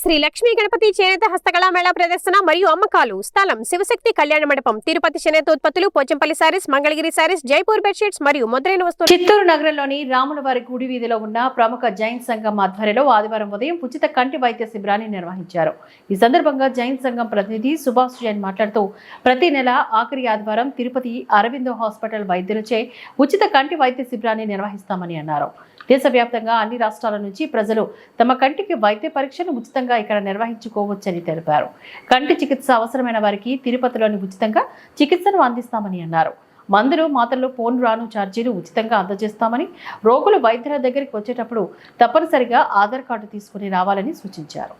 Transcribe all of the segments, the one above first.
శ్రీ లక్ష్మీ గణపతి చేనేత హస్తకళా మేళా ప్రదర్శన మరియు అమ్మకాలు. స్థలం శివశక్తి కళ్యాణ మండపం. తిరుపతి చేనేత ఉత్పత్తులు Pochampally saris Mangalagiri saris Jaipur bedsheets మరియు మొదలైన వస్తువులు. చిత్తూరు నగరంలోని రాములవారి గుడి వీధిలో ఉన్న ప్రముఖ జైన్ సంఘం ఆధ్వర్యంలో ఆదివారం ఉదయం ఉచిత కంటి వైద్య శిబిరాన్ని నిర్వహించారు. ఈ సందర్భంగా జైన్ సంఘం ప్రతినిధి సుభాష్ జైన్ మాట్లాడుతూ ప్రతి నెల ఆఖరి ఆదివారం తిరుపతి అరవిందో హాస్పిటల్ వైద్యులచే ఉచిత కంటి వైద్య శిబిరాన్ని నిర్వహిస్తామని అన్నారు. దేశవ్యాప్తంగా అన్ని రాష్ట్రాల నుంచి ప్రజలు తమ కంటికి వైద్య పరీక్షను ఉచితంగా ఇక్కడ నిర్వహించుకోవచ్చని తెలిపారు. కంటి చికిత్స అవసరమైన వారికి తిరుపతిలోని ఉచితంగా చికిత్సను అందిస్తామని అన్నారు. మందులు మాత్రలు ఫోన్ రాను ఛార్జీలు ఉచితంగా అందజేస్తామని రోగులు వైద్యుల దగ్గరికి వచ్చేటప్పుడు తప్పనిసరిగా ఆధార్ కార్డు తీసుకుని రావాలని సూచించారు.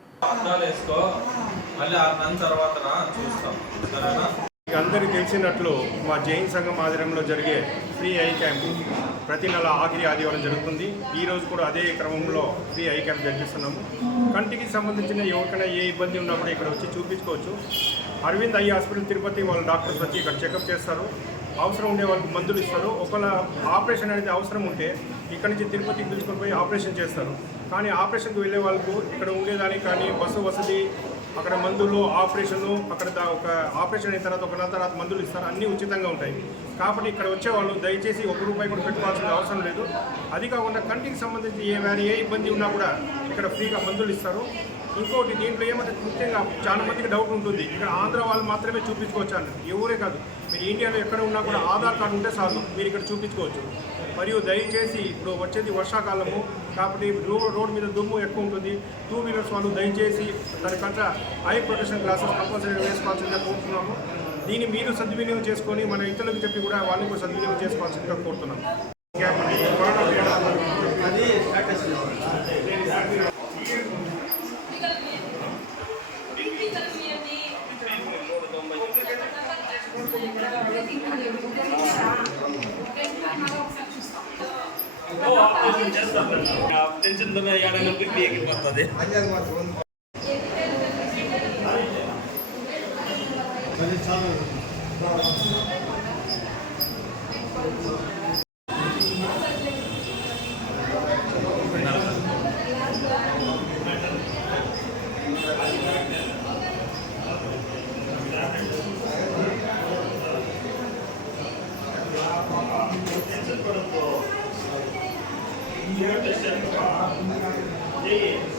మీకు అందరికీ తెలిసినట్లు మా జైన్ సంఘం ఆధ్వర్యంలో జరిగే ఫ్రీ ఐ క్యాంప్ ప్రతి నెల ఆఖరి ఆదివారం జరుగుతుంది. ఈ రోజు కూడా అదే క్రమంలో ఫ్రీ ఐ క్యాంప్ జరిపిస్తున్నాము. కంటికి సంబంధించిన ఎవరికైనా ఏ ఇబ్బంది ఉన్నప్పుడు ఇక్కడ వచ్చి చూపించుకోవచ్చు. అరవింద్ ఐ హాస్పిటల్ తిరుపతి వాళ్ళ డాక్టర్స్ వచ్చి ఇక్కడ చెకప్ చేస్తారు. అవసరం ఉండే వాళ్ళకి మందులు ఇస్తారు. ఒకవేళ ఆపరేషన్ అనేది అవసరం ఉంటే ఇక్కడ నుంచి తిరుపతికి పిలుచుకొని పోయి ఆపరేషన్ చేస్తారు. కానీ ఆపరేషన్కి వెళ్ళే వాళ్ళకు ఇక్కడ ఉండేదానికి కానీ బస్సు వసతి అక్కడ మందులు ఆపరేషన్లు అక్కడ దా- ఒక ఆపరేషన్ అయిన తర్వాత ఒక నెల తర్వాత మందులు ఇస్తారు. అన్నీ ఉచితంగా ఉంటాయి. కాబట్టి ఇక్కడ వచ్చే వాళ్ళు దయచేసి ఒక రూపాయి కూడా పెట్టుకోవాల్సిన అవసరం లేదు. అది కాకుండా కంటికి సంబంధించి ఏ వ్యాధి ఏ ఇబ్బంది ఉన్నా కూడా ఇక్కడ ఫ్రీగా మందులు ఇస్తారు. ఇంకోటి దీంట్లో ఏమంటే ముఖ్యంగా చాలా మందికి డౌట్ ఉంటుంది. ఇక్కడ ఆంధ్ర వాళ్ళు మాత్రమే చూపించుకోవచ్చు అని ఎవరే కాదు. మీరు ఇండియాలో ఎక్కడ ఉన్నా కూడా ఆధార్ కార్డు ఉంటే చాలు. మీరు ఇక్కడ చూపించుకోవచ్చు. మరియు దయచేసి ఇప్పుడు వచ్చేది వర్షాకాలము. కాబట్టి రోడ్ రోడ్ మీద దుమ్ము ఎక్కువ ఉంటుంది. టూ వీలర్స్ వాళ్ళు దయచేసి దానికంటే ఐ ప్రొటెక్షన్ గ్లాసెస్ కంపల్సరీ వేసుకోవాల్సిందిగా కోరుతున్నాము. దీన్ని మీరు సద్వినియోగం చేసుకొని మన ఇతరులకు చెప్పి కూడా వాళ్ళని కూడా సద్వినియోగం చేసుకోవాల్సిందిగా కోరుతున్నాము. ಟೆನ್ಷನ್ ಎರಡು ಬಿಟ್ಟು ಹೇಗೆ ಬರ್ತದೆ Gracias. Yes.